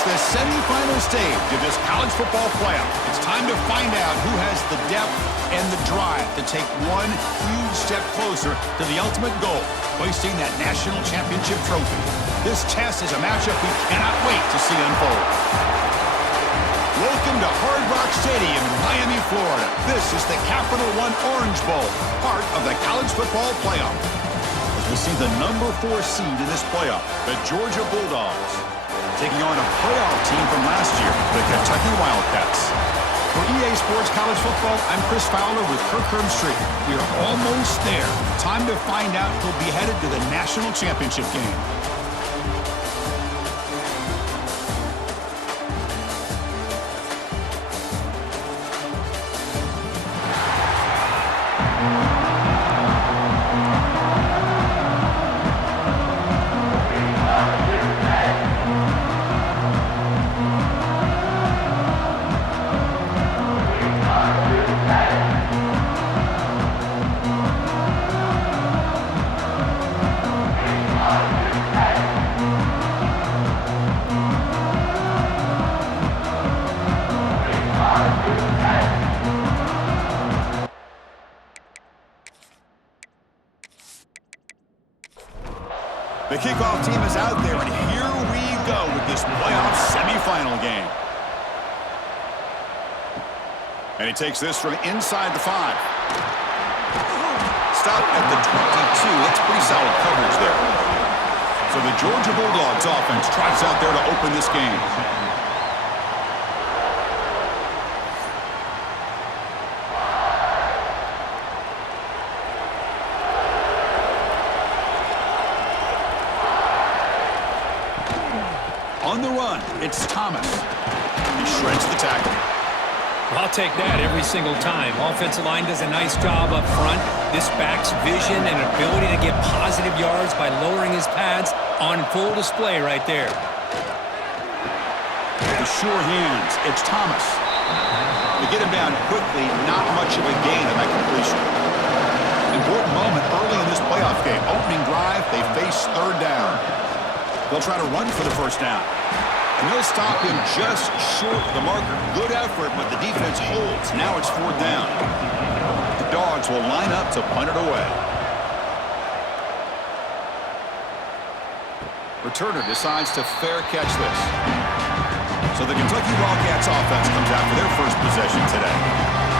It's the semifinal stage of this college football playoff. It's time to find out who has the depth and the drive to take one huge step closer to the ultimate goal, hoisting that national championship trophy. This test is a matchup we cannot wait to see unfold. Welcome to Hard Rock Stadium in Miami, Florida. This is the Capital One Orange Bowl, part of the college football playoff. As we see the number 4 seed in this playoff, the Georgia Bulldogs, taking on a playoff team from last year, the Kentucky Wildcats. For EA Sports College Football, I'm Chris Fowler with Kirk Herbstreit. We are almost there. Time to find out who'll be headed to the national championship game. The kickoff team is out there, and here we go with this playoff semifinal game. And he takes this from inside the 5. Stop at the 22. That's pretty solid coverage there. So the Georgia Bulldogs offense trots out there to open this game. On the run, it's Thomas. He shreds the tackle. I'll take that every single time. Offensive line does a nice job up front. This back's vision and ability to get positive yards by lowering his pads on full display right there. The sure hands, it's Thomas. They get him down quickly, not much of a gain on that completion. Important moment early in this playoff game. Opening drive, they face third down. They'll try to run for the first down. And they'll stop him just short of the marker. Good effort, but the defense holds. Now it's fourth down. The Dogs will line up to punt it away. Returner decides to fair catch this. So the Kentucky Wildcats offense comes out for their first possession today.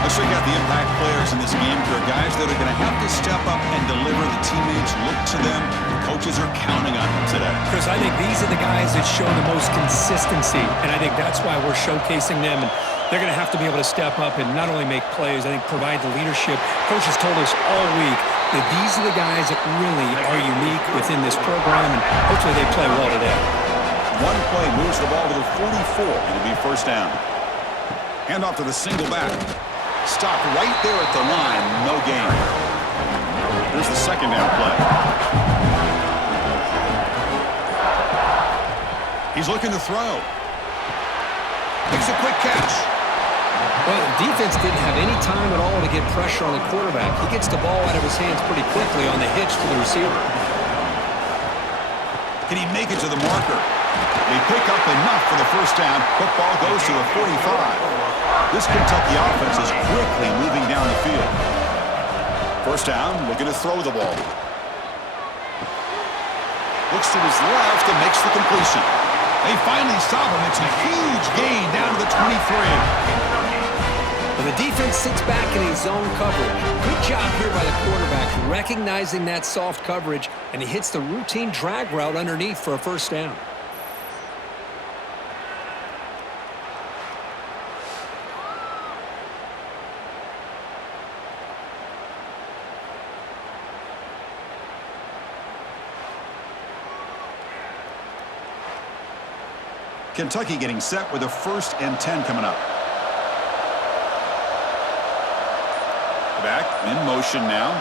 Let's check out the impact players in this game. There are guys that are going to have to step up and deliver. The teammates look to them. The coaches are counting on them today. Chris, I think these are the guys that show the most consistency, and I think that's why we're showcasing them. And they're going to have to be able to step up and not only make plays, I think provide the leadership. Coaches told us all week that these are the guys that really are unique within this program, and hopefully they play well today. One play moves the ball to the 44. It'll be first down. Hand off to the single back. Stop right there at the line. No gain. Here's the second down play. He's looking to throw. Makes a quick catch. Well, the defense didn't have any time at all to get pressure on the quarterback. He gets the ball out of his hands pretty quickly on the hitch to the receiver. Can he make it to the marker? They pick up enough for the first down. Football goes to the 45. This Kentucky offense is quickly moving down the field. First down, looking to throw the ball. Looks to his left and makes the completion. They finally stop him. It's a huge gain down to the 23. Well, the defense sits back in a zone coverage. Good job here by the quarterback, recognizing that soft coverage, and he hits the routine drag route underneath for a first down. Kentucky getting set with a 1st and 10 coming up. Back in motion now.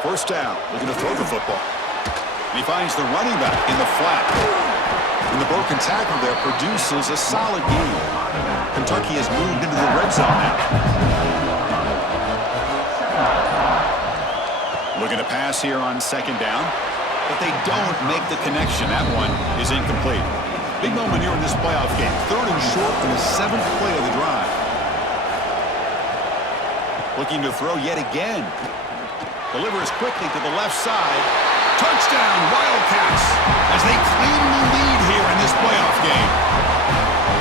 First down, looking to throw the football. And he finds the running back in the flat. And the broken tackle there produces a solid gain. Kentucky has moved into the red zone now. Looking to pass here on second down, but they don't make the connection. That one is incomplete. Big moment here in this playoff game. 3rd and short in the 7th play of the drive. Looking to throw yet again. Delivers quickly to the left side. Touchdown, Wildcats, as they claim the lead here in this playoff game.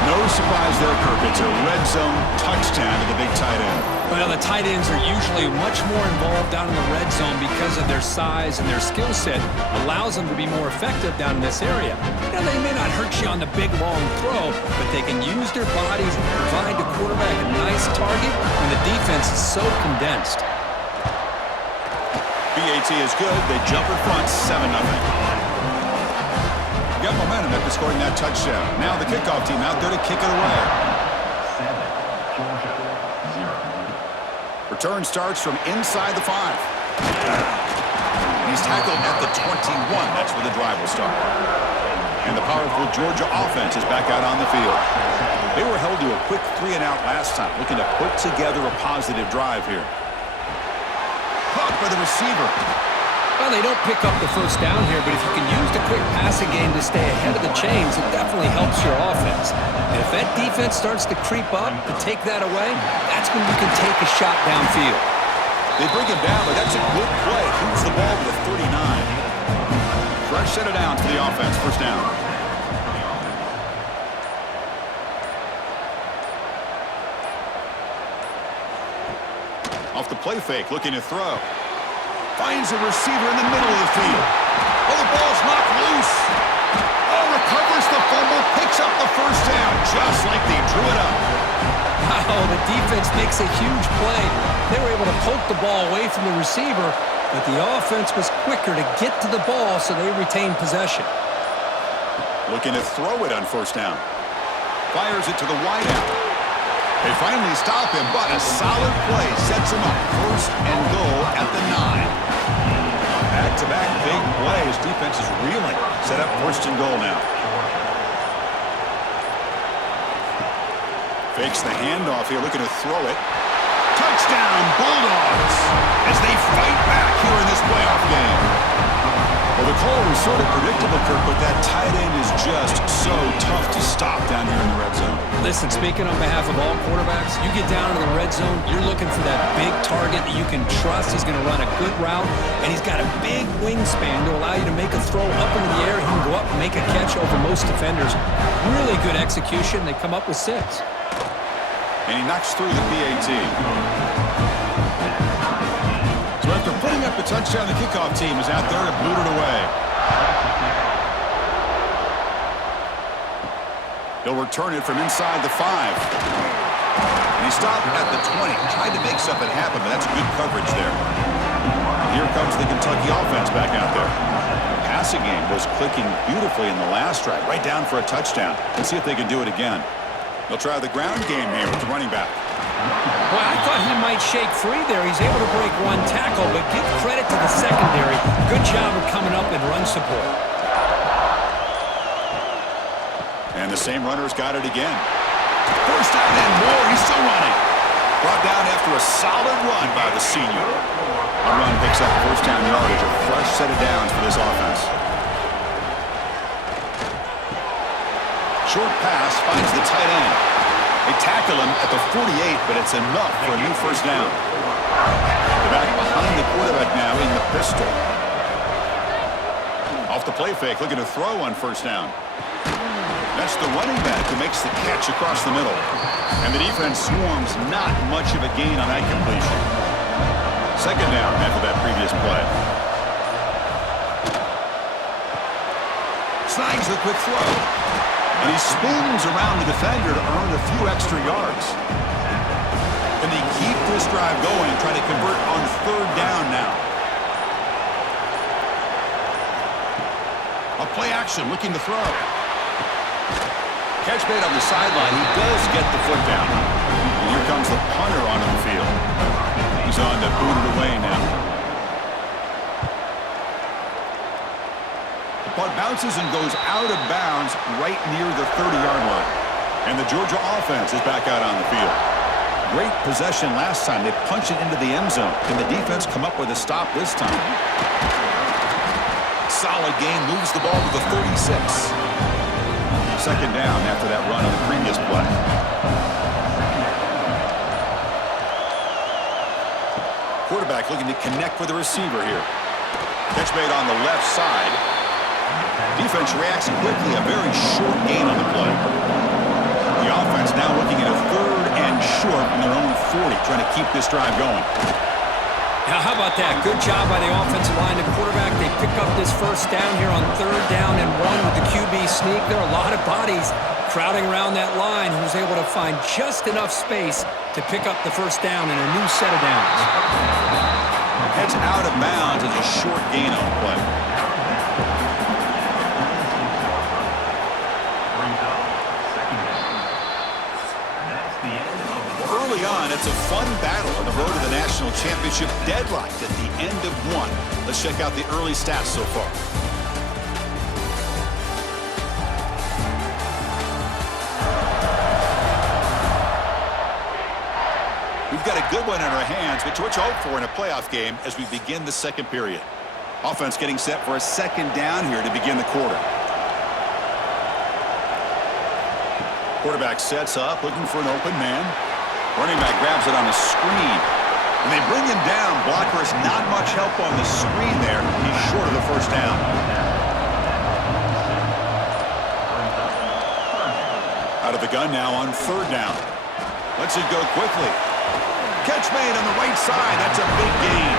No surprise there, Kirk. It's a red zone touchdown to the big tight end. Well, the tight ends are usually much more involved down in the red zone because of their size and their skill set allows them to be more effective down in this area. Now, they may not hurt you on the big, long throw, but they can use their bodies and provide the quarterback a nice target when the defense is so condensed. BAT is good. They jump in front, 7-0. Got momentum after scoring that touchdown. Now the kickoff team out there to kick it away. Return starts from inside the 5. He's tackled at the 21. That's where the drive will start. And the powerful Georgia offense is back out on the field. They were held to a quick 3-and-out last time, looking to put together a positive drive here. Caught by the receiver. Well, they don't pick up the first down here, but if you can use the quick passing game to stay ahead of the chains, it definitely helps your offense. And if that defense starts to creep up to take that away, that's when you can take a shot downfield. They bring him down, but that's a good play. Moves the ball to the 39. Fresh set of downs for the offense. First down. Off the play fake, looking to throw. Finds a receiver in the middle of the field. Oh, the ball's knocked loose. Oh, recovers the fumble, picks up the first down, just like they drew it up. Wow, the defense makes a huge play. They were able to poke the ball away from the receiver, but the offense was quicker to get to the ball, so they retained possession. Looking to throw it on first down. Fires it to the wideout. They finally stop him, but a solid play sets him up. 1st and goal at the 9. Back-to-back big plays. Defense is reeling. Set up 1st and goal now. Fakes the handoff here, looking to throw it. Touchdown, Bulldogs, as they fight back here in this playoff game. Well, the call was sort of predictable, Kirk, but that tight end is just so tough to stop down here in the red zone. Listen, speaking on behalf of all quarterbacks, you get down to the red zone, you're looking for that big target that you can trust. He's going to run a good route, and he's got a big wingspan to allow you to make a throw up into the air. He can go up and make a catch over most defenders. Really good execution. They come up with 6. And he knocks through the PAT. So after putting up the touchdown, the kickoff team is out there to boot it away. He'll return it from inside the 5. And he stopped at the 20. Tried to make something happen, but that's good coverage there. And here comes the Kentucky offense back out there. The passing game was clicking beautifully in the last drive, right down for a touchdown. Let's see if they can do it again. They'll try the ground game here with the running back. Well, I thought he might shake free there. He's able to break one tackle, but give credit to the secondary. Good job of coming up in run support. And the same runner's got it again. First down and more. He's still running. Brought down after a solid run by the senior. A run picks up first down yardage. A fresh set of downs for this offense. Short pass finds the tight end. They tackle him at the 48, but it's enough for a new first down. They're back behind the quarterback now in the pistol. Off the play fake, looking to throw on first down. That's the running back who makes the catch across the middle. And the defense swarms, not much of a gain on that completion. Second down after that previous play. Snags the quick throw. And he spins around the defender to earn a few extra yards. Can they keep this drive going, try to convert on 3rd down now? A play action, looking to throw. Catch made on the sideline. He does get the foot down. And here comes the punter onto the field. He's on to boot it away now. But bounces and goes out of bounds right near the 30-yard line. And the Georgia offense is back out on the field. Great possession last time. They punch it into the end zone. Can the defense come up with a stop this time? Solid gain, moves the ball to the 36. second down after that run on the previous play. Quarterback looking to connect with the receiver here. Catch made on the left side. Defense reacts quickly. A very short gain on the play. The offense now looking at a third and short from their own 40, trying to keep this drive going. Now, how about that? Good job by the offensive line and quarterback. They pick up this first down here on third down and 1 with the QB sneak. There are a lot of bodies crowding around that line. Who was able to find just enough space to pick up the first down in a new set of downs. Heads out of bounds as a short gain on the play. Early on, it's a fun battle on the road to the national championship, deadlocked at the end of one. Let's check out the early stats so far. We've got a good one in our hands, which we're hope for in a playoff game as we begin the second period. Offense getting set for a second down here to begin the quarter. Quarterback sets up, looking for an open man. Running back grabs it on the screen. And they bring him down. Blocker is not much help on the screen there. He's short of the first down. Out of the gun now on third down. Lets it go quickly. Catch made on the right side. That's a big gain.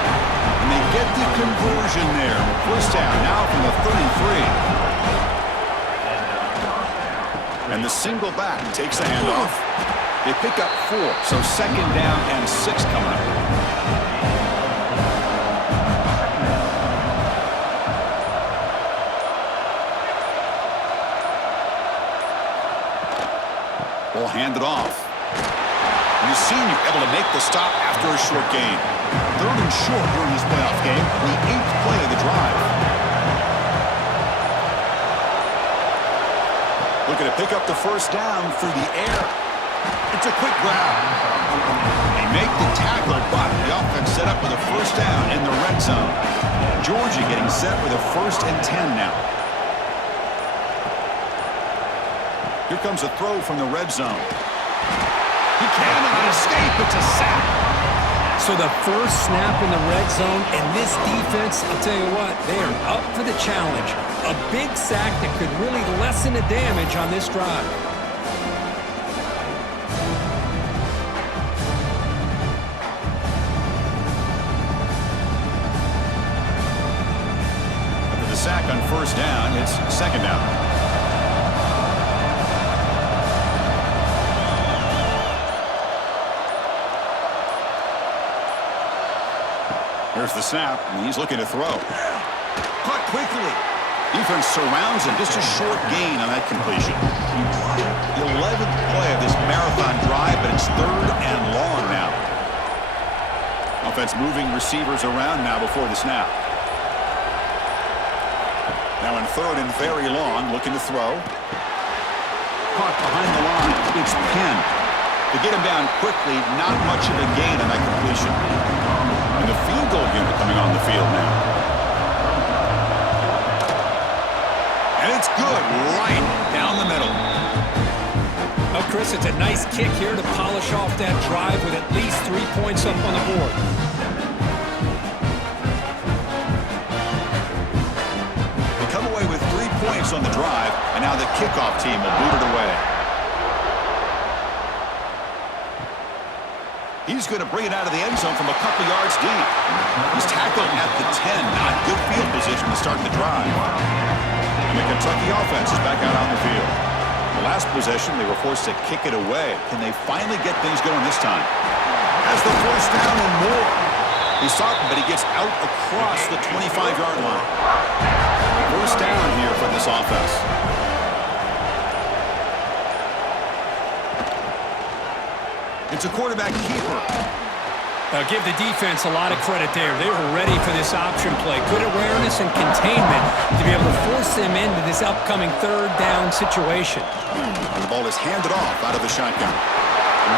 And they get the conversion there. First down now from the 33. And the single back takes the handoff. They pick up 4, so second down and 6 coming up. Ball handed off. And the senior able to make the stop after a short gain. Third and short during this playoff game, the 8th play of the drive. Looking to pick up the first down through the air. It's a quick grab. They make the tackle, but the offense set up with a first down in the red zone. Georgia getting set with a 1st and 10 now. Here comes a throw from the red zone. He cannot escape. It's a sack. So the first snap in the red zone, and this defense, I'll tell you what, they are up for the challenge. A big sack that could really lessen the damage on this drive. After the sack on first down, it's second down. Here's the snap, and he's looking to throw. Caught quickly. Defense surrounds him. Just a short gain on that completion. The 11th play of this marathon drive, but it's third and long now. Offense moving receivers around now before the snap. Now in third and very long, looking to throw. Caught behind the line. It's pinned. To get him down quickly, not much of a gain on that completion. And the field goal unit coming on the field now. And it's good, right down the middle. Well, Chris, it's a nice kick here to polish off that drive with at least 3 points up on the board. They come away with 3 points on the drive, and now the kickoff team will boot it away. He's going to bring it out of the end zone from a couple yards deep. He's tackled at the 10. Not good field position to start the drive. And the Kentucky offense is back out on the field. The last possession, they were forced to kick it away. Can they finally get things going this time? Has the first down and more. He's stopped, but he gets out across the 25-yard line. First down here for this offense. It's a quarterback keeper. Give the defense a lot of credit there. They were ready for this option play. Good awareness and containment to be able to force them into this upcoming third down situation. And the ball is handed off out of the shotgun.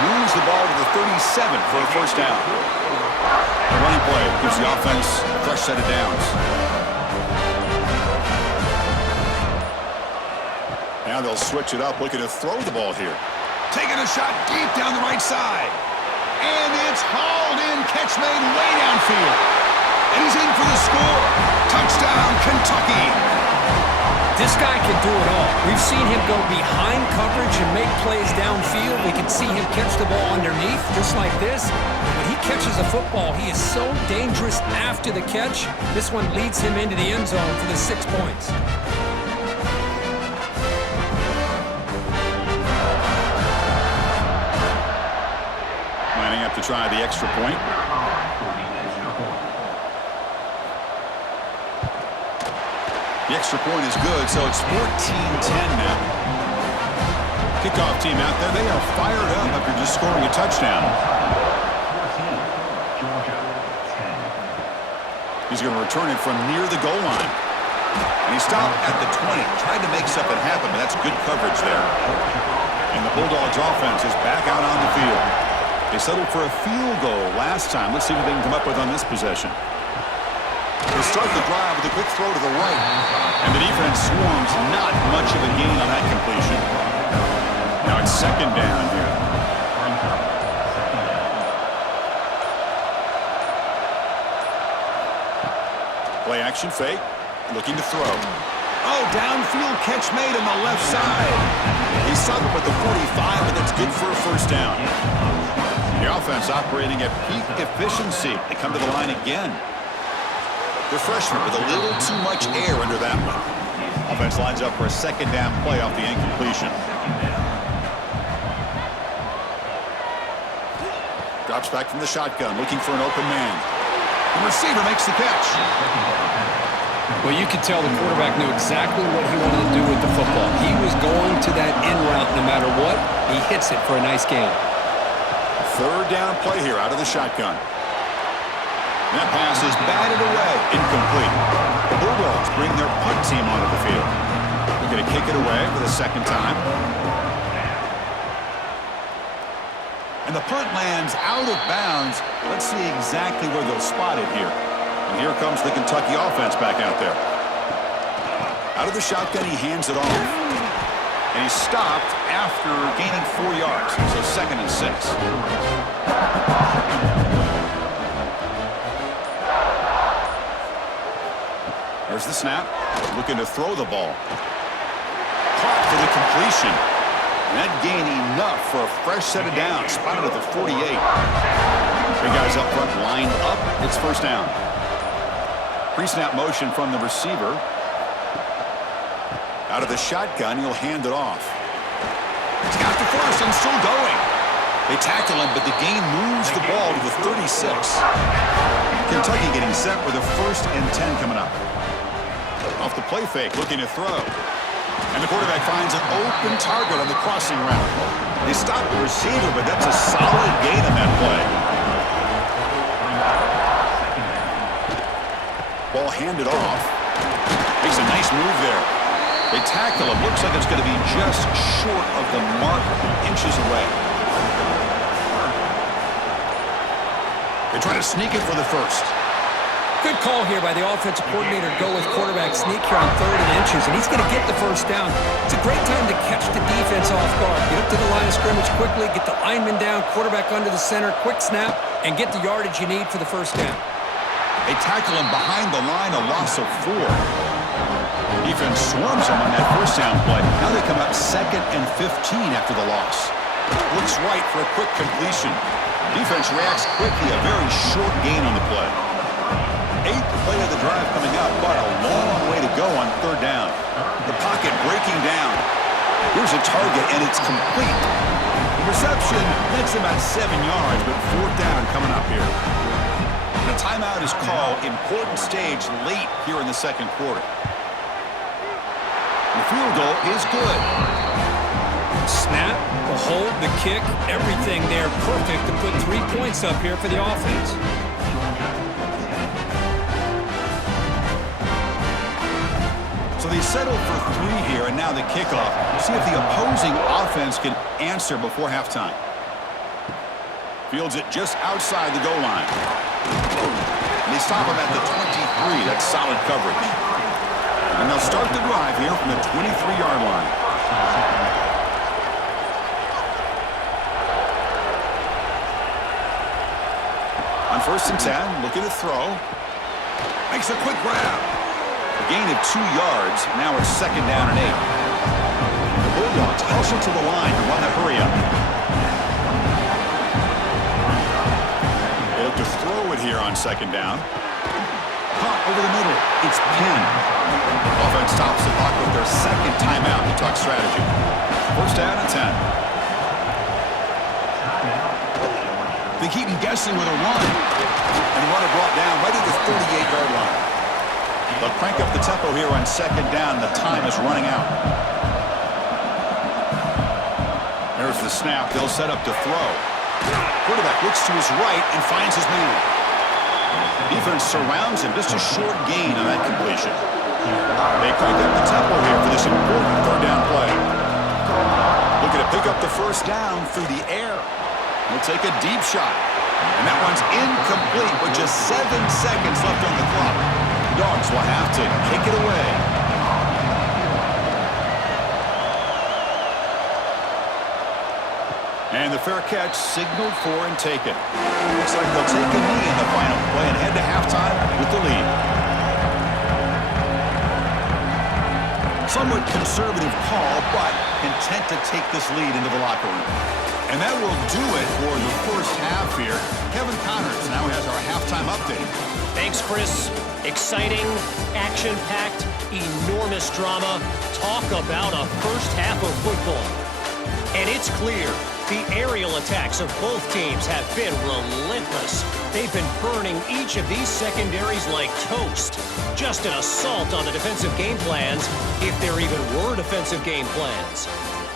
Moves the ball to the 37 for a first down. The running play gives the offense a fresh set of downs. Now Now they'll switch it up, looking to throw the ball here. Taking a shot deep down the right side. And it's hauled in, catch made way downfield. And he's in for the score. Touchdown, Kentucky. This guy can do it all. We've seen him go behind coverage and make plays downfield. We can see him catch the ball underneath, just like this. And when he catches a football, he is so dangerous after the catch. This one leads him into the end zone for the 6 points. Lining up to try the extra point. The extra point is good, so it's 14-10 now. Kickoff team out there, they are fired up after just scoring a touchdown. He's going to return it from near the goal line. And he stopped at the 20, tried to make something happen, but that's good coverage there. And the Bulldogs offense is back out on the field. They settled for a field goal last time. Let's see what they can come up with on this possession. They start the drive with a quick throw to the right. And the defense swarms, not much of a gain on that completion. Now it's second down here. Play action fake. Looking to throw. Oh, downfield catch made on the left side. He settled with the 45, but that's good for a first down. The offense operating at peak efficiency. They come to the line again. The freshman with a little too much air under that one. Offense lines up for a second down play off the incompletion. Drops back from the shotgun, looking for an open man. The receiver makes the catch. Well, you could tell the quarterback knew exactly what he wanted to do with the football. He was going to that in route no matter what. He hits it for a nice gain. Third down play here out of the shotgun. That pass is batted away, incomplete. The Bulldogs bring their punt team onto the field. They're going to kick it away for the second time. And the punt lands out of bounds. Let's see exactly where they'll spot it here. And here comes the Kentucky offense back out there. Out of the shotgun, he hands it off. And he's stopped after gaining 4 yards. So 2nd and 6. There's the snap. Looking to throw the ball. Caught for the completion. And that gained enough for a fresh set of downs. Spotted at the 48. Three guys up front lined up. It's first down. Pre-snap motion from the receiver. Out of the shotgun, he'll hand it off. He's got the first and still going. They tackle him, but the gain moves the ball to the 36. Kentucky getting set with a 1st and 10 coming up. Off the play fake, looking to throw. And the quarterback finds an open target on the crossing route. They stop the receiver, but that's a solid gain on that play. Ball handed off. Makes a nice move there. They tackle him. Looks like it's going to be just short of the mark, inches away. They try to sneak it for the first. Good call here by the offensive coordinator to go with quarterback sneak here on 3rd and inches, and he's going to get the first down. It's a great time to catch the defense off guard. Get up to the line of scrimmage quickly, get the lineman down, quarterback under the center, quick snap, and get the yardage you need for the first down. They tackle him behind the line, a loss of 4. Defense swarms him on that first down play. Now they come up 2nd and 15 after the loss. Looks right for a quick completion. Defense reacts quickly, a very short gain on the play. 8th play of the drive coming up, but a long way to go on 3rd down. The pocket breaking down. Here's a target, and it's complete. The reception, that's about 7 yards, but 4th down coming up here. The timeout is called. Important stage late here in the 2nd quarter. The field goal is good. Snap, the hold, the kick, everything there perfect to put 3 points up here for the offense. So they settle for 3 here, and now the kickoff. See if the opposing offense can answer before halftime. Fields it just outside the goal line. And they stop him at the 23. That's solid coverage. And they'll start the drive here from the 23-yard line. On 1st and 10, looking to throw. Makes a quick grab. A gain of 2 yards. Now it's 2nd down and 8. The Bulldogs hustle to the line to run the hurry up. They look to throw it here on 2nd down. Caught over the middle. It's pinned. Offense stops the clock with their 2nd timeout to talk strategy. 1st down and 10. They keep him guessing with a run. And the runner brought down right at the 38-yard line. They'll crank up the tempo here on 2nd down. The time is running out. There's the snap. They'll set up to throw. Quarterback looks to his right and finds his man. Defense surrounds him. Just a short gain on that completion. They crank up the tempo here for this important 3rd down play. Looking to pick up the 1st down through the air. He'll take a deep shot. And that one's incomplete with just 7 seconds left on the clock. Dogs will have to kick it away. And the fair catch signaled for and taken. Looks like they'll take a knee in the final play and head to halftime with the lead. Somewhat conservative call, but content to take this lead into the locker room. And that will do it for the 1st half here. Kevin Connors now has our halftime update. Thanks, Chris. Exciting, action-packed, enormous drama. Talk about a 1st half of football. And it's clear, the aerial attacks of both teams have been relentless. They've been burning each of these secondaries like toast. Just an assault on the defensive game plans, if there even were defensive game plans.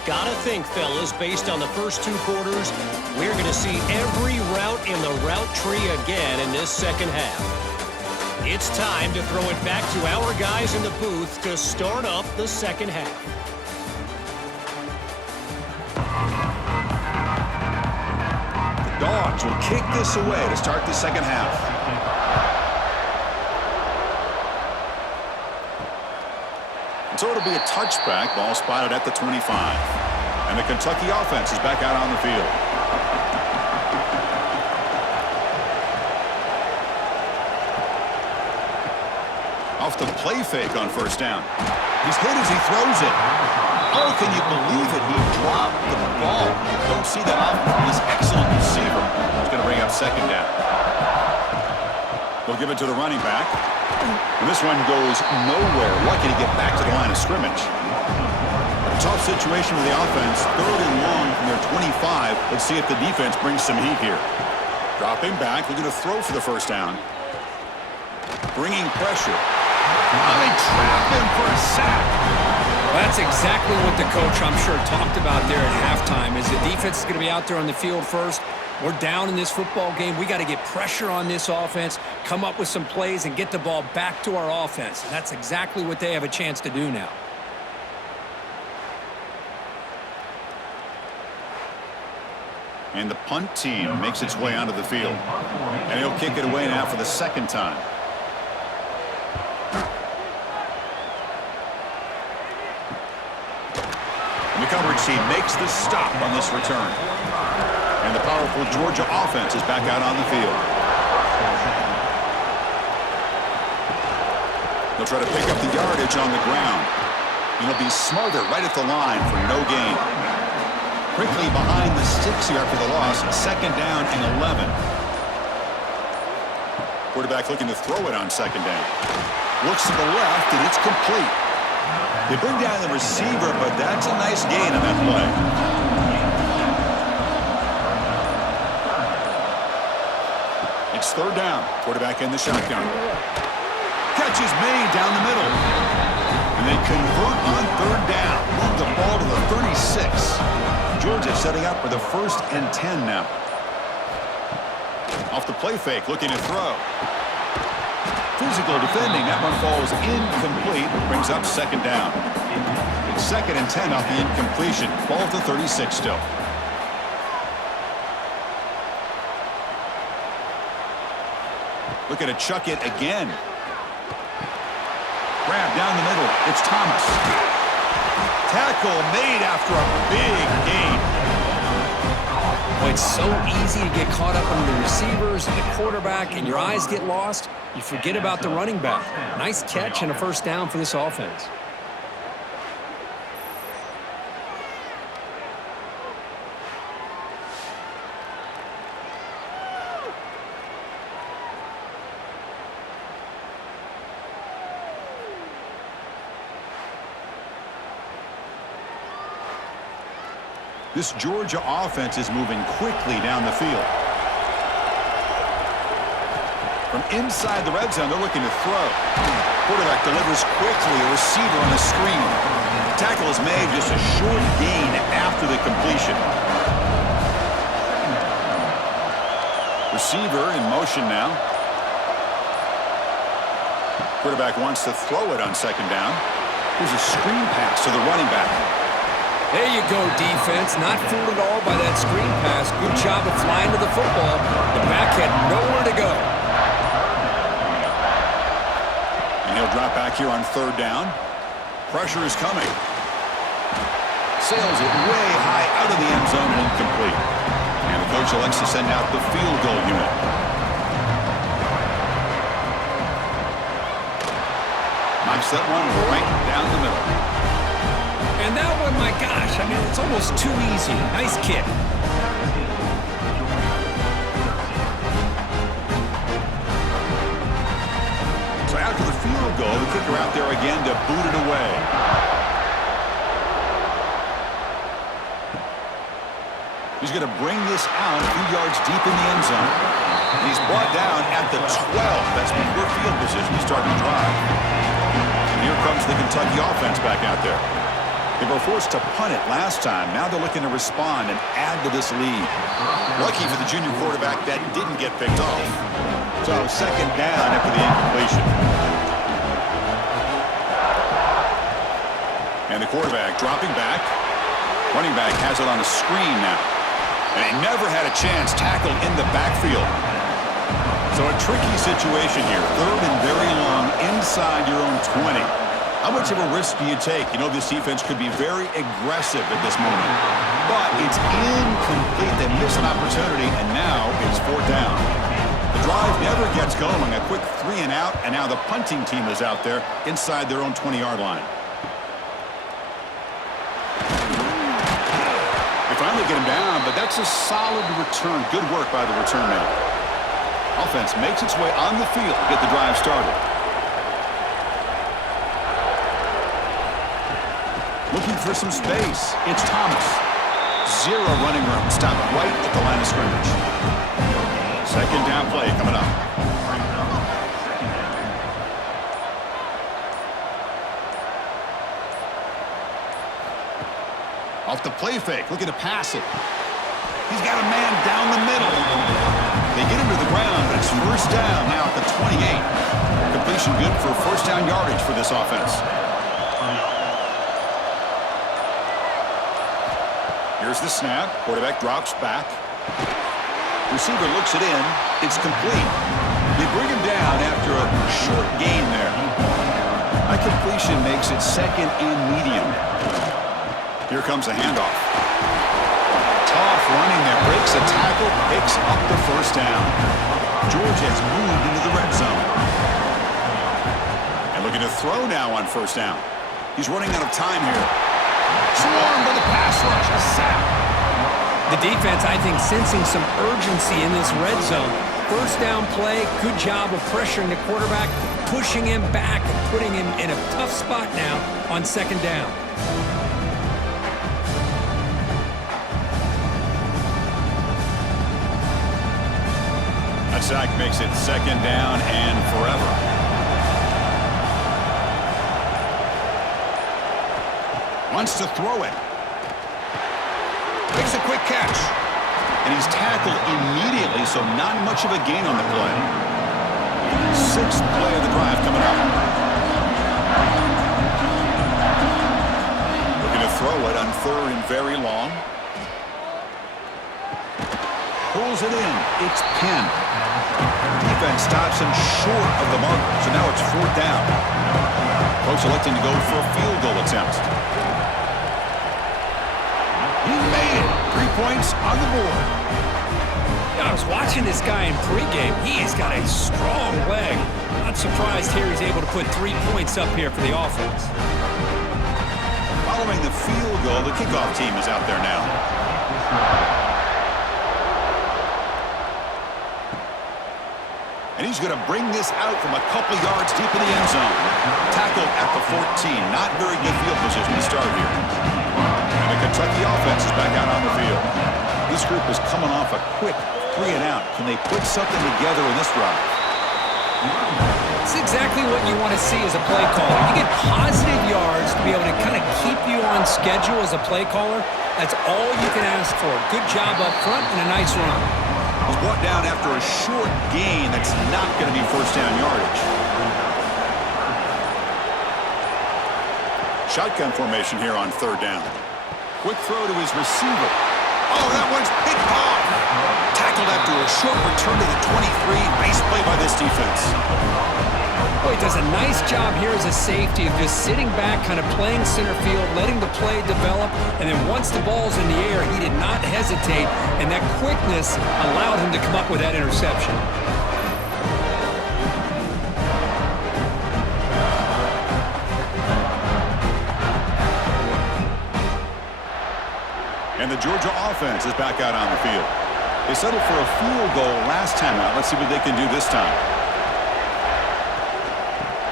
Gotta think, fellas, based on the first 2 quarters, we're going to see every route in the route tree again in this 2nd half. It's time to throw it back to our guys in the booth to start up the 2nd half. The Dogs will kick this away to start the 2nd half. So it'll be a touchback. Ball spotted at the 25. And the Kentucky offense is back out on the field. Off the play fake on 1st down. He's hit as he throws it. Oh, can you believe it? He dropped the ball. Don't see that often from this excellent receiver. He's going to bring up 2nd down. They'll give it to the running back. And this one goes nowhere. Lucky to get back to the line of scrimmage. A tough situation for the offense. 3rd and long from their 25. Let's see if the defense brings some heat here. Dropping back. Looking to throw for the 1st down. Bringing pressure. Now they trap him for a sack. Well, that's exactly what the coach, I'm sure, talked about there at halftime, is the defense is going to be out there on the field first. We're down in this football game. We got to get pressure on this offense, come up with some plays, and get the ball back to our offense. And that's exactly what they have a chance to do now. And the punt team makes its way onto the field. And he'll kick it away now for the 2nd time. And the coverage team makes the stop on this return. And the powerful Georgia offense is back out on the field. They'll try to pick up the yardage on the ground. And they'll be smarter right at the line for no gain. Quickly behind the sticks here after the loss. 2nd down and 11. Quarterback looking to throw it on 2nd down. Looks to the left, and it's complete. They bring down the receiver, but that's a nice gain on that play. It's 3rd down. Quarterback in the shotgun. Catch is made down the middle. And they convert on 3rd down. Move the ball to the 36. Georgia setting up for the 1st and 10 now. Off the play fake, looking to throw. Physical defending. That one falls incomplete. Brings up 2nd down. 2nd and 10 off the incompletion. Ball at the 36 still. Looking to chuck it again. Grab down the middle. It's Thomas. tackle made after a big gain. Well, it's so easy to get caught up on the receivers and the quarterback, and your eyes get lost. You forget about the running back. Nice catch and a first down for this offense. This Georgia offense is moving quickly down the field. From inside the red zone, they're looking to throw. Quarterback delivers quickly, a receiver on a screen. Tackle is made, just a short gain after the completion. Receiver in motion now. Quarterback wants to throw it on second down. Here's a screen pass to the running back. There you go, defense. Not fooled at all by that screen pass. Good job of flying to the football. The back had nowhere to go. And he'll drop back here on third down. Pressure is coming. Sails it way high out of the end zone and incomplete. And the coach elects to send out the field goal unit. Knocks that one right down the middle. And that one, my gosh, I mean, it's almost too easy. Nice kick. So after the field goal, the kicker out there again to boot it away. He's going to bring this out a few yards deep in the end zone. And he's brought down at the 12. That's before field position. He's starting to drive. And here comes the Kentucky offense back out there. They were forced to punt it last time. Now they're looking to respond and add to this lead. Lucky for the junior quarterback that didn't get picked off. So second down after the incompletion. And the quarterback dropping back. Running back has it on a screen now. And he never had a chance tackled in the backfield. So a tricky situation here. Third and very long inside your own 20. How much of a risk do you take? You know, this defense could be very aggressive at this moment. But it's incomplete. They miss an opportunity, and now it's fourth down. The drive never gets going. A quick 3 and out, and now the punting team is out there inside their own 20-yard line. They finally get him down, but that's a solid return. Good work by the return man. Offense makes its way on the field to get the drive started. Looking for some space. It's Thomas. Zero running room. Stopped right at the line of scrimmage. Second down play coming up. Off the play fake. Looking to pass it. He's got a man down the middle. They get him to the ground, but it's first down now at the 28. Completion good for first down yardage for this offense. Here's the snap. Quarterback drops back. Receiver looks it in. It's complete. They bring him down after a short gain there. That completion makes it second and medium. Here comes a handoff. Tough running there. Breaks a tackle. Picks up the first down. Georgia has moved into the red zone. And looking to throw now on first down. He's running out of time here. Swarmed by the pass rush. A sack. The defense, I think, sensing some urgency in this red zone. First down play, good job of pressuring the quarterback, pushing him back and putting him in a tough spot now on second down. That sack makes it second down and forever. Wants to throw it. Makes a quick catch. And he's tackled immediately, so not much of a gain on the play. Sixth play of the drive coming up. Looking to throw it on third and very long. Pulls it in. It's Penn. Defense stops him short of the marker, so now it's fourth down. Coach electing to go for a field goal attempt. He made it. 3 points on the board. I was watching this guy in pregame. He's got a strong leg. Not surprised here he's able to put 3 points up here for the offense. Following the field goal, the kickoff team is out there now. And he's going to bring this out from a couple yards deep in the end zone. Tackled at the 14. Not very good field position to start here. And the Kentucky offense is back out on the field. This group is coming off a quick 3 and out. Can they put something together in this drive? It's exactly what you want to see as a play caller. You get positive yards to be able to kind of keep you on schedule as a play caller. That's all you can ask for. Good job up front and a nice run. Was brought down after a short gain. That's not going to be first down yardage. Shotgun formation here on 3rd down. Quick throw to his receiver. Oh, that one's picked off. Tackled after a short return to the 23. Nice play by this defense. Boy, he does a nice job here as a safety of just sitting back, kind of playing center field, letting the play develop, and then once the ball's in the air, he did not hesitate, and that quickness allowed him to come up with that interception. And the Georgia offense is back out on the field. They settled for a field goal last time out. Let's see what they can do this time.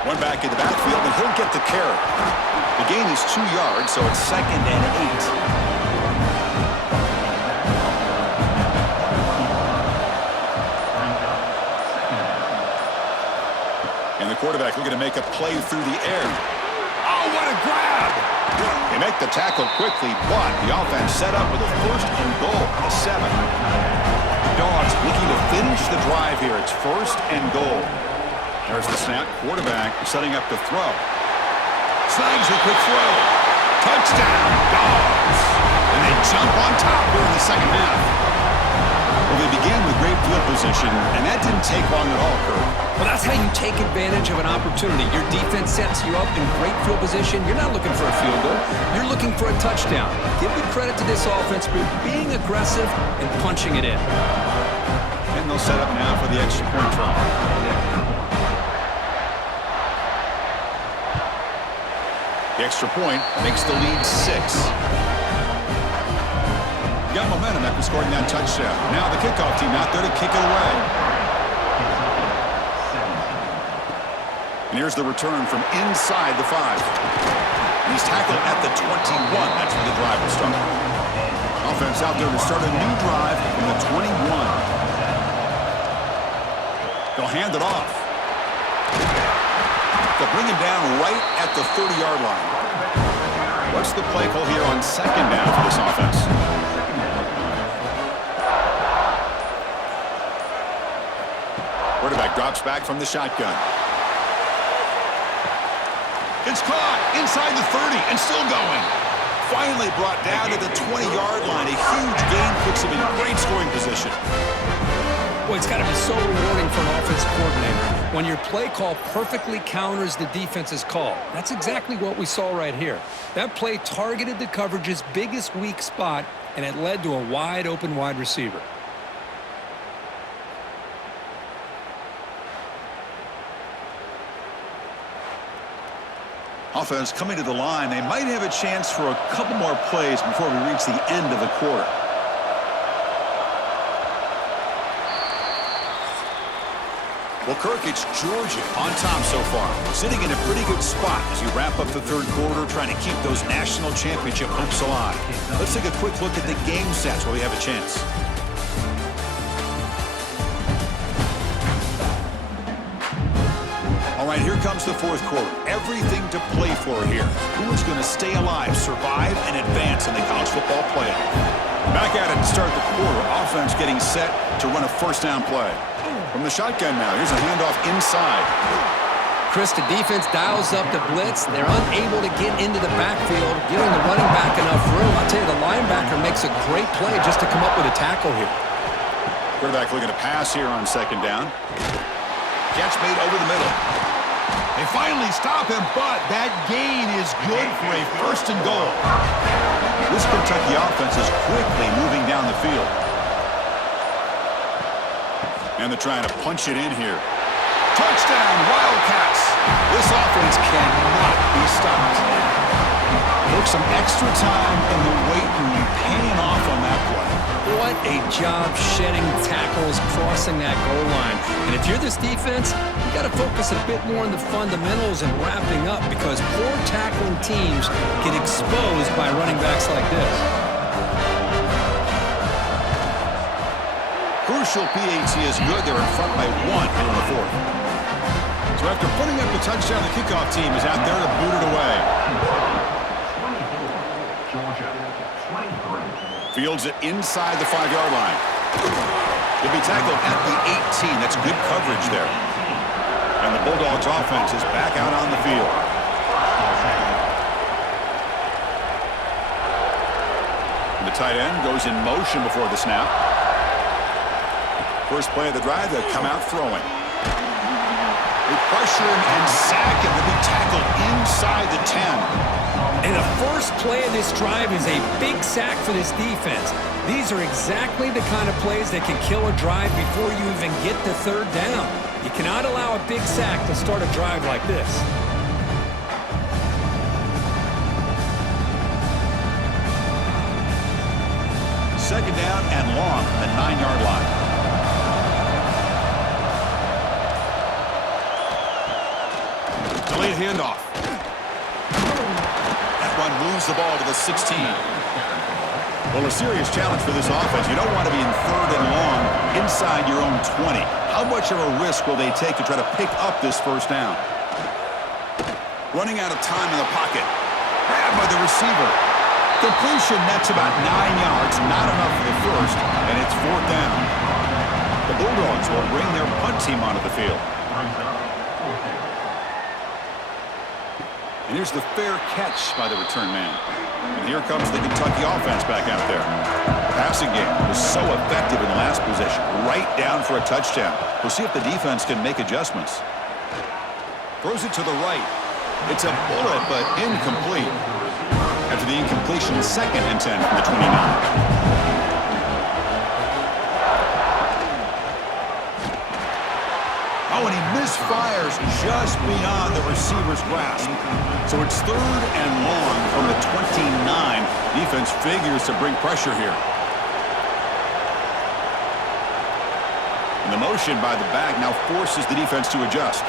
One back in the backfield, and he'll get the carry. The gain is 2 yards, so it's 2nd and 8. And the quarterback looking to make a play through the air. Oh, what a grab! They make the tackle quickly, but the offense set up with a 1st and goal at the 7. Dogs looking to finish the drive here. It's 1st and goal. There's the snap. Quarterback setting up the throw. Snags a quick throw. Touchdown, Dogs. And they jump on top here in the second half. Well, they began with great field position, and that didn't take long at all, Kirk. Well, that's how you take advantage of an opportunity. Your defense sets you up in great field position. You're not looking for a field goal. You're looking for a touchdown. Give the credit to this offense for being aggressive and punching it in. And they'll set up now for the extra point try. The extra point makes the lead 6. Got momentum after scoring that touchdown. Now the kickoff team out there to kick it away. And here's the return from inside the 5. He's tackled at the 21. That's where the drive will start. Offense out there to start a new drive from the 21. They'll hand it off. They'll bring him down right at the 30-yard line. What's the play call here on 2nd down for this offense? Quarterback drops back from the shotgun. It's caught inside the 30 and still going. Finally brought down to the 20-yard line. A huge gain puts him in great scoring position. Boy, it's got to be so rewarding for an offensive coordinator when your play call perfectly counters the defense's call. That's exactly what we saw right here. That play targeted the coverage's biggest weak spot, and it led to a wide-open wide receiver. Offense coming to the line. They might have a chance for a couple more plays before we reach the end of the quarter. Well, Kirk, it's Georgia on top so far, sitting in a pretty good spot as you wrap up the 3rd quarter, trying to keep those national championship hopes alive. Let's take a quick look at the game stats while we have a chance. All right, here comes the 4th quarter. Everything to play for here. Who is going to stay alive, survive, and advance in the college football playoff? Back at it to start the quarter. Offense getting set to run a 1st down play. From the shotgun now, here's a handoff inside. Chris, the defense dials up the blitz. They're unable to get into the backfield, giving the running back enough room. I'll tell you, the linebacker makes a great play just to come up with a tackle here. Quarterback looking to pass here on 2nd down. Catch made over the middle. They finally stop him, but that gain is good for a first and goal. This Kentucky offense is quickly moving down the field. And they're trying to punch it in here. Touchdown, Wildcats! This offense cannot be stopped. Took some extra time in the weight room paying off on that play. What a job shedding tackles, crossing that goal line. And if you're this defense, you got to focus a bit more on the fundamentals and wrapping up, because poor tackling teams get exposed by running backs like this. Crucial PAT is good. They're in front by 1 here in the fourth. So after putting up the touchdown, the kickoff team is out there to boot it away. Fields it inside the 5-yard line. He'll be tackled at the 18. That's good coverage there. And the Bulldogs offense is back out on the field. And the tight end goes in motion before the snap. First play of the drive, they'll come out throwing. They pressure him and sack him. They'll be tackled inside the 10. And the first play of this drive is a big sack for this defense. These are exactly the kind of plays that can kill a drive before you even get the third down. You cannot allow a big sack to start a drive like this. Second down and long on the 9-yard line. Delayed handoff. Moves the ball to the 16. Well, a serious challenge for this offense. You don't want to be in third and long inside your own 20. How much of a risk will they take to try to pick up this first down? Running out of time in the pocket. Grabbed by the receiver. Completion, that's about 9 yards. Not enough for the first, and it's fourth down. The Bulldogs will bring their punt team onto the field. And here's the fair catch by the return man. And here comes the Kentucky offense back out there. The passing game was so effective in the last possession, right down for a touchdown. We'll see if the defense can make adjustments. Throws it to the right. It's a bullet, but incomplete. After the incompletion, 2nd and 10 from the 29. Oh, and he misfires just beyond the receiver's grasp. So it's 3rd and long from the 29. Defense figures to bring pressure here. And the motion by the back now forces the defense to adjust.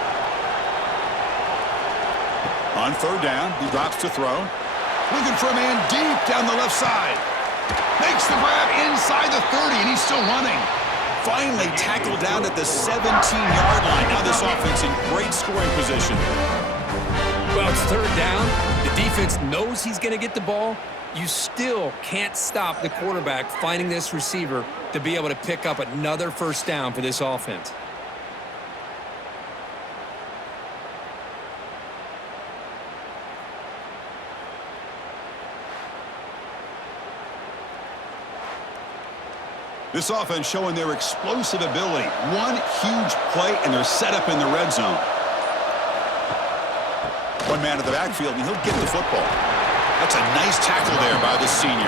On 3rd down, he drops to throw. Looking for a man deep down the left side. Makes the grab inside the 30, and he's still running. Finally tackled down at the 17-yard line. Now this offense in great scoring position. Well, it's 3rd down. The defense knows he's going to get the ball. You still can't stop the quarterback finding this receiver to be able to pick up another first down for this offense. This offense showing their explosive ability. One huge play, and they're set up in the red zone. One man at the backfield, and he'll get the football. That's a nice tackle there by the senior.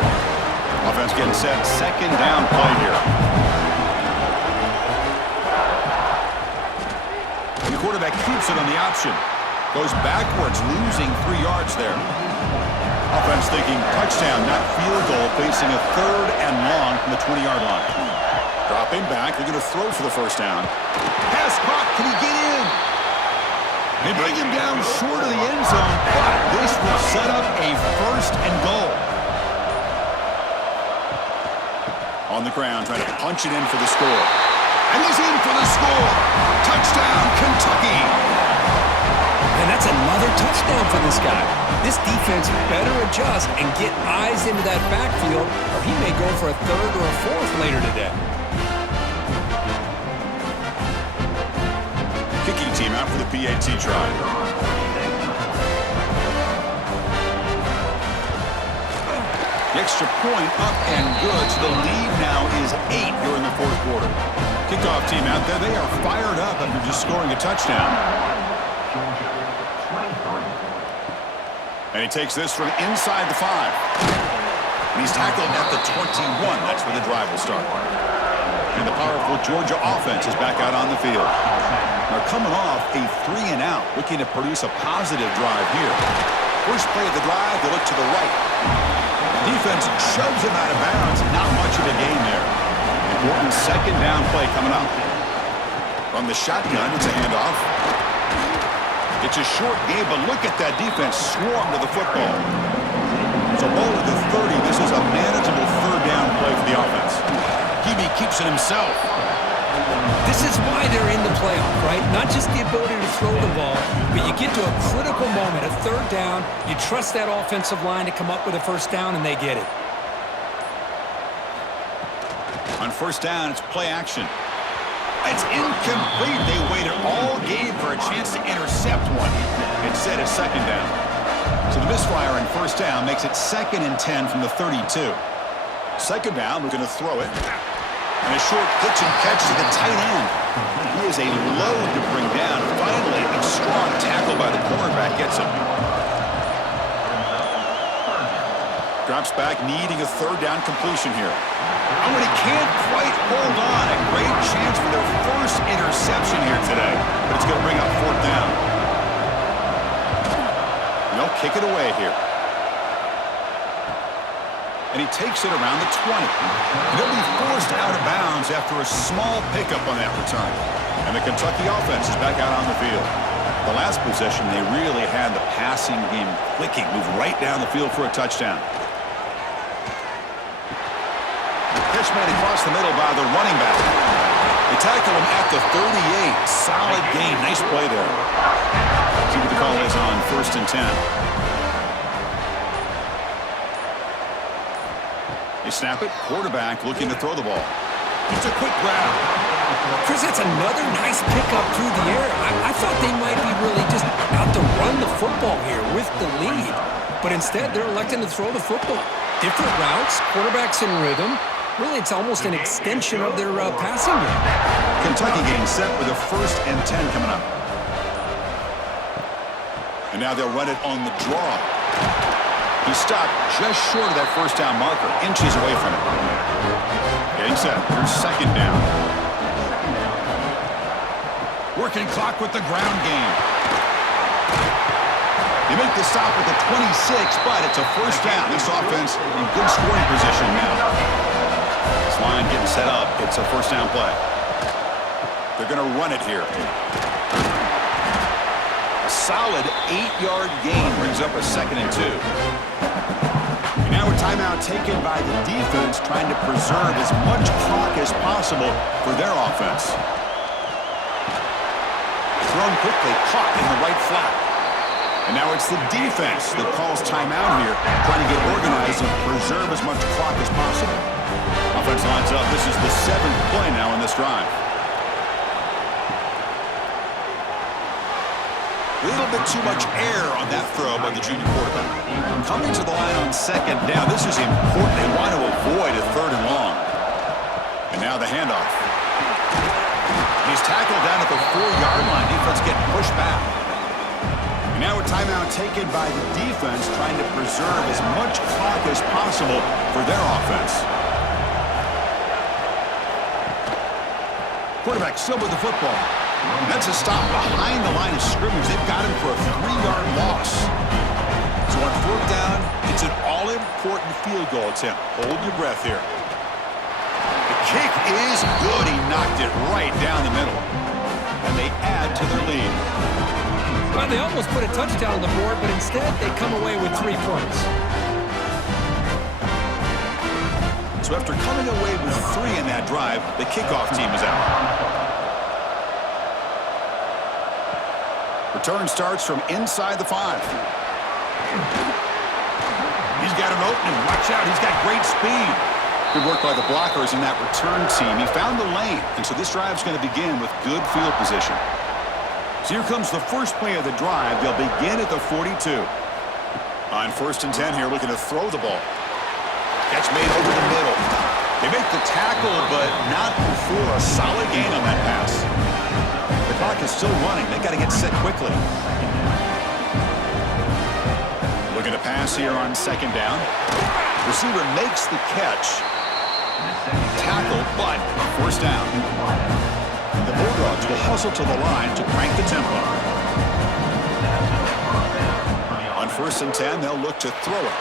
Offense getting set. 2nd down play here. And the quarterback keeps it on the option. Goes backwards, losing 3 yards there. Offense thinking touchdown, not field goal, facing a 3rd and long from the 20-yard line. Dropping back, they're going to throw for the first down. Pass caught, can he get in? They bring him down short of the end zone, but this will set up a 1st and goal. On the ground, trying to punch it in for the score. And he's in for the score. Touchdown, Kentucky. And that's another touchdown for this guy. This defense better adjust and get eyes into that backfield, or he may go for a 3rd or a 4th later today. Kicking team out for the PAT try. The extra point up and good. So the lead now is 8 here in the 4th quarter. Kickoff team out there, they are fired up after just scoring a touchdown. And he takes this from inside the 5. And he's tackled at the 21. That's where the drive will start. And the powerful Georgia offense is back out on the field. Now coming off a 3-and-out, looking to produce a positive drive here. First play of the drive, they look to the right. Defense shoves him out of bounds. Not much of a gain there. Important second down play coming up. From the shotgun, it's a handoff. It's a short game, but look at that defense swarm to the football. So ball to the 30. This is a manageable third down play for the offense. Hebe keeps it himself. This is why they're in the playoff, right? Not just the ability to throw the ball, but you get to a critical moment, a third down, you trust that offensive line to come up with a first down, and they get it. On first down, it's play action. It's incomplete. They waited all game for a chance to intercept one. Instead, it's second down. So the misfire on first down makes it 2nd and 10 from the 32. Second down, we're going to throw it. And a short pitch and catch to the tight end. He is a load to bring down. Finally, a strong tackle by the cornerback gets him. Drops back, needing a third down completion here. Oh, and he can't quite hold on. A great chance for their first interception here today. But it's going to bring up fourth down. And they'll kick it away here. And he takes it around the 20. And he'll be forced out of bounds after a small pickup on that return. And the Kentucky offense is back out on the field. The last possession, they really had the passing game clicking. Move right down the field for a touchdown. Pitch made across the middle by the running back. They tackle him at the 38. Solid gain. Nice play there. See what the call is on 1st and 10. They snap it. Quarterback looking to throw the ball. It's a quick grab. Chris, that's another nice pickup through the air. I thought they might be really just out to run the football here with the lead. But instead, they're electing to throw the football. Different routes, quarterbacks in rhythm. Really, it's almost an extension of their passing game. Kentucky getting set with a 1st and 10 coming up. And now they'll run it on the draw. He stopped just short of that first down marker, inches away from it. Getting set. Here's second down. Working clock with the ground game. They make the stop at the 26, but it's a first down. This offense in good scoring position now. This line getting set up. It's a first down play. They're going to run it here. A solid 8-yard gain brings up a 2nd and 2. And now a timeout taken by the defense, trying to preserve as much clock as possible for their offense. Thrown quickly, caught in the right flat. And now it's the defense that calls timeout here, trying to get organized and preserve as much clock as possible. Offense lines up. This is the 7th play now in this drive. A little bit too much air on that throw by the junior quarterback. Coming to the line on second down. This is important. They want to avoid a 3rd and long. And now the handoff. He's tackled down at the 4-yard line. Defense getting pushed back. And now a timeout taken by the defense, trying to preserve as much clock as possible for their offense. Quarterback still with the football. And that's a stop behind the line of scrimmage. They've got him for a 3-yard loss. So on 4th down, it's an all-important field goal attempt. Hold your breath here. The kick is good. He knocked it right down the middle. And they add to their lead. Well, they almost put a touchdown on the board, but instead they come away with 3 points. So after coming away with 3 in that drive, the kickoff team is out. Return starts from inside the 5. He's got an opening. Watch out. He's got great speed. Good work by the blockers in that return team. He found the lane, and so this drive is going to begin with good field position. So here comes the first play of the drive. They'll begin at the 42. On 1st and 10 here, looking to throw the ball. Catch made over the middle. They make the tackle, but not before a solid gain on that pass. The clock is still running. They've got to get set quickly. Looking Looking to pass here on second down. Receiver makes the catch. Tackle, but first down. The Bulldogs will hustle to the line to crank the tempo. On 1st and 10, they'll look to throw it.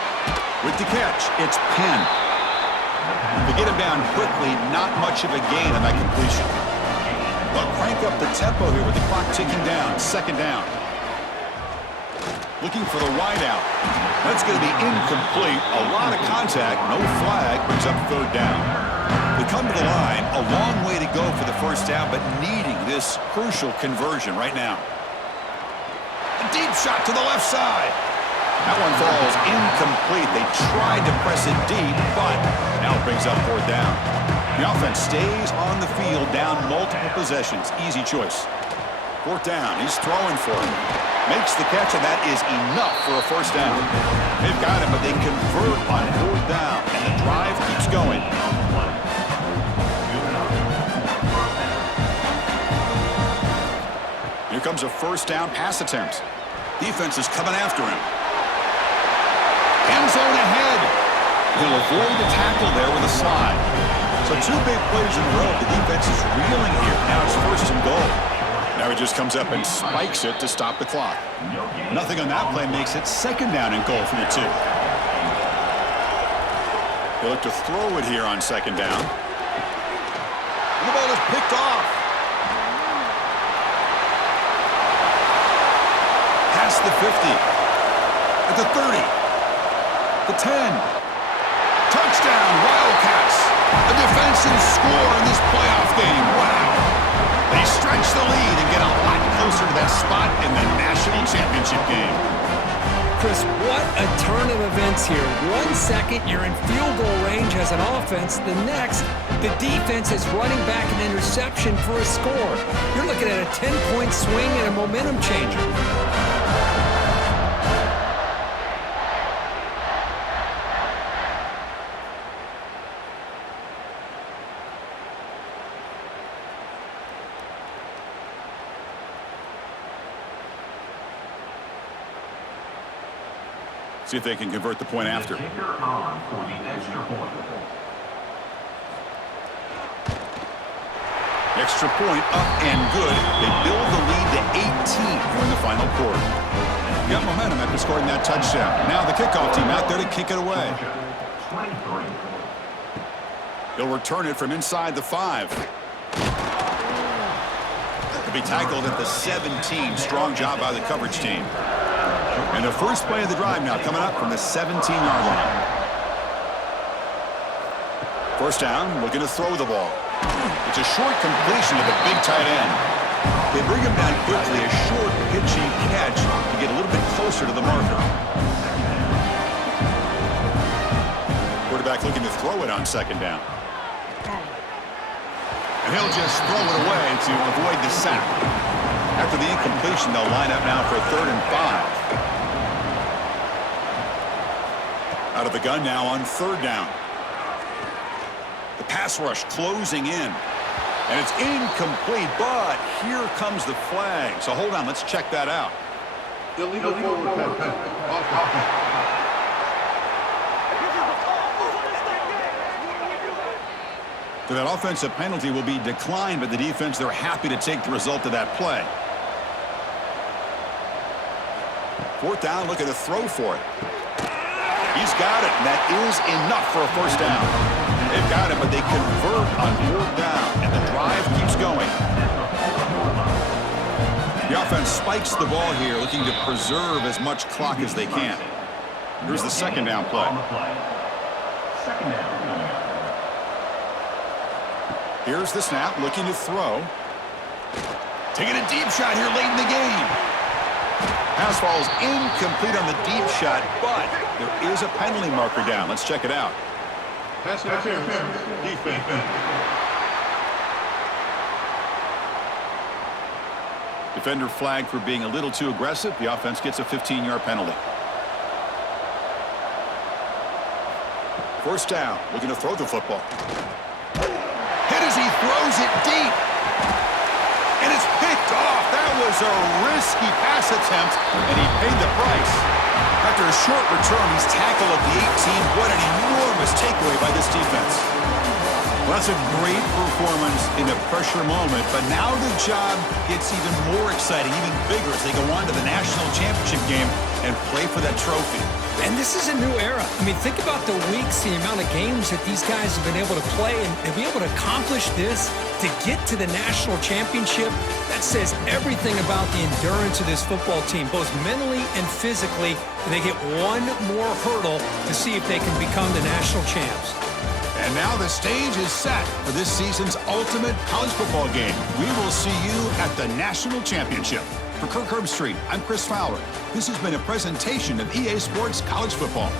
With the catch, it's Penn. They get him down quickly, not much of a gain on that completion. They'll crank up the tempo here with the clock ticking down. Second down. Looking for the wide out. That's going to be incomplete. A lot of contact, no flag, brings up third down. They come to the line, a long way to go for the first down, but needing this crucial conversion right now. A deep shot to the left side. That one falls incomplete. They tried to press it deep, but now it brings up fourth down. The offense stays on the field, down multiple possessions. Easy choice. Fourth down, he's throwing for it. Makes the catch, and that is enough for a first down. They've got him, but they convert on fourth down, and the drive keeps going. Here comes a first down pass attempt. Defense is coming after him. End zone ahead. He'll avoid the tackle there with a slide. So 2 big plays in a row. The defense is reeling here. Now it's 1st and goal. Now he just comes up and spikes it to stop the clock. Nothing on that play makes it 2nd down and goal from the 2. They look to throw it here on 2nd down. And the ball is picked off. Past the 50. At the 30. The 10. Touchdown, Wildcats. A defensive score in this playoff game. Wow. They stretch the lead and get a lot closer to that spot in the national championship game. Chris, what a turn of events here. 1 second, you're in field goal range as an offense. The next, the defense is running back an interception for a score. You're looking at a 10-point swing and a momentum changer. See if they can convert the point after. Extra point up and good. They build the lead to 18 here in the final quarter. Got momentum after scoring that touchdown. Now the kickoff team out there to kick it away. They'll return it from inside the 5. They'll be tackled at the 17. Strong job by the coverage team. And the first play of the drive now coming up from the 17-yard line. First down, looking to throw the ball. It's a short completion to the big tight end. They bring him down quickly, a short, pitchy catch to get a little bit closer to the marker. Quarterback looking to throw it on 2nd down. And he'll just throw it away to avoid the sack. After the incompletion, they'll line up now for 3rd and 5. Out of the gun now on 3rd down. The pass rush closing in. And it's incomplete, but here comes the flag. So hold on, let's check that out. Illegal forward pass. So that offensive penalty will be declined, but the defense, they're happy to take the result of that play. 4th down, looking to throw for it. He's got it, and that is enough for a first down. They've got it, but they convert on 4th down, and the drive keeps going. The offense spikes the ball here, looking to preserve as much clock as they can. Here's the 2nd down play. Here's the snap, looking to throw. Taking a deep shot here late in the game. Pass falls incomplete on the deep shot, but there is a penalty marker down. Let's check it out. Pass interference. Defense. Defender flagged for being a little too aggressive. The offense gets a 15-yard penalty. First down, looking to throw the football. Hit as he throws it deep. And it's picked off. That was a risky pass attempt, and he paid the price. After a short return, he's tackled at the 18. What an enormous takeaway by this defense. Well, that's a great performance in a pressure moment, but now the job gets even more exciting, even bigger as they go on to the national championship game and play for that trophy. And this is a new era. I mean, think about the weeks, the amount of games that these guys have been able to play, and to be able to accomplish this, to get to the national championship, that says everything about the endurance of this football team, both mentally and physically. And they get one more hurdle to see if they can become the national champs. And now the stage is set for this season's ultimate college football game. We will see you at the national championship. For Kirk Herbstreit, I'm Chris Fowler. This has been a presentation of EA Sports College Football.